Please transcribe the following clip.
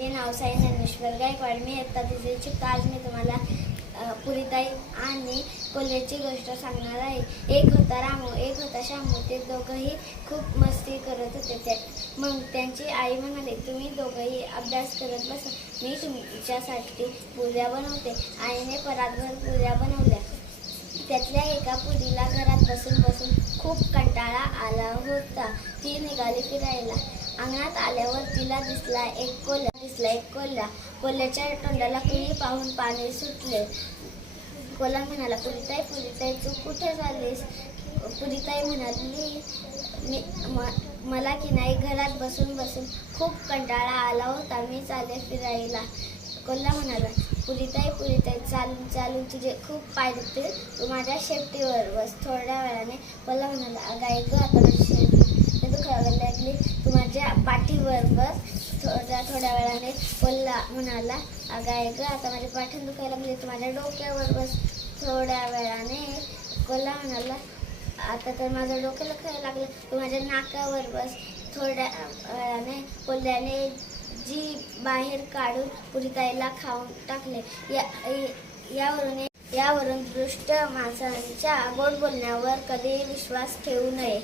माझे नाव साई ज्ञानेश्वर गायकवाड मी इयत्ता तिसरीची आज मी तुम्हाला पुरीताई आणि कोल्ह्याची गोष्ट सांगणार आहे. एक होता रामू एक होता शामू ते दोघंही खूप मस्ती करत होते ते. मग त्यांची आई म्हणाली तुम्ही दोघंही अभ्यास करत बसा. मी तुमच्यासाठी पुऱ्या बनवते. आईने परातभर पुऱ्या बनवल्या. त्यातल्या एका पुरीला घरात बसून बसून खूप कंटाळा आला होता. ती निघाली फिरायला. अंगणात आल्यावर तिला दिसला एक कोल्हा दिसला एक कोल्हा. कोल्ह्याच्या तोंडाला कुणी पाहून पाणी सुटले. कोल्हा म्हणाला पुरीताई पुरीताई तू कुठे झालीस? पुरीताई म्हणाली मी म- मला की नाही घरात बसून बसून खूप कंटाळा आला होता. मी चालले फिरायला. कोल्हा म्हणाला पुरीताई पुरीताई चालून चालून तुझे खूप पाय दुखतील. तू माझ्या शेपटीवर बस थोड्या वेळाने. कोल्हा म्हणाला अगाई ग आता माझी शेपटी दुखायला बरोबर बस. थोड्या थोड्या वेळाने. कोल्हा म्हणाला अगाय ग आता माझ्या पाठीवर दुखायला लागले तू माझ्या डोक्यावर बस. थोड्या वेळाने कोल्हा म्हणाला आता तर माझं डोकं दुखायला लागलं तू माझ्या नाकावर बस. थोड्या वेळाने कोल्ह्याने जी बाहेर काढून पुरीताईला खाऊन टाकले. या यावरून यावरून दृष्ट माणसांच्या गोड बोलण्यावर कधी विश्वास ठेवू नये.